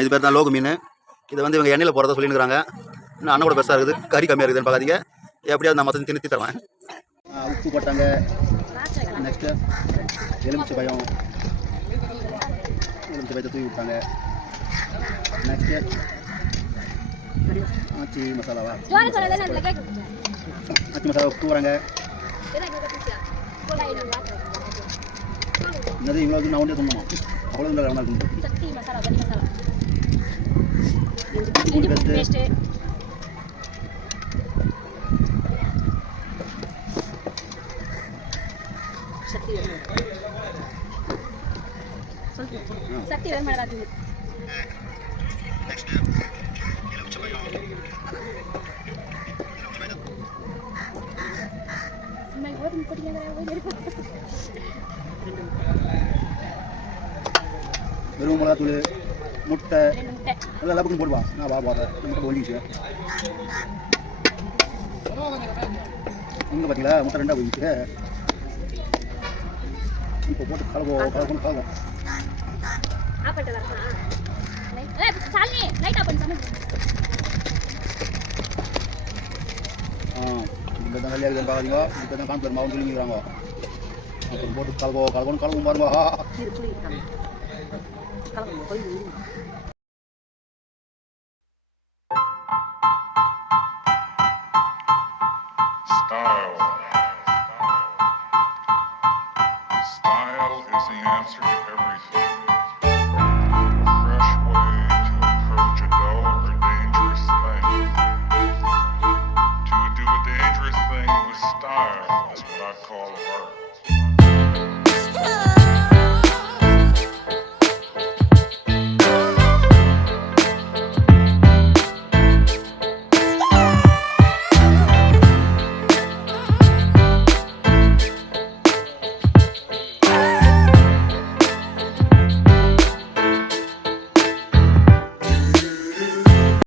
இது பேர் தான் லோகு மீன். இதை வந்து இவங்க எண்ணெயில் போகிறதா சொல்லியிருக்காங்க. இன்னும் அண்ணன் கூட பெருசாக இருக்குது, கறி கம்மியாக இருக்குதுன்னு பார்க்காதீங்க. எப்படியாவது நான் மற்ற திணித்தி தருவேன். உப்பு போட்டாங்க. நெக்ஸ்ட்டு எலுமிச்சை பயம், எலுமிச்சை பயத்தை தூவி விட்டாங்க. நெக்ஸ்ட்டு ஆச்சி மசாலாவா, ஆச்சி மசாலா தூவுறாங்க. என்னது இவ்வளோ நான் ஒன்றே சொன்னோமா? அவ்வளோ இல்லை பெஸ்ட்டு. சக்தி வேறு மேடம் வெறும் மிளகாத்தூள், முட்டை எல்லாம் பக்கம் போடுவா. நான் வா போடுறேன். முட்டை ஒழிச்சு இங்கே பார்த்தீங்களா, முட்டை ரெண்டாக ஒழிச்சு இப்போ போட்டு கலவோம் கலக்கும். இப்போ தான் கல்யாணம் பார்க்குறீங்க. இப்போ தான் கான்ஃபிளர் மாவு சொல்லிக்கிறாங்க. அப்புறம் போட்டு கலக்கும் பாருங்க. Style is the answer to everything. A fresh way to approach a dull or dangerous thing. To do a dangerous thing with style is what I call art.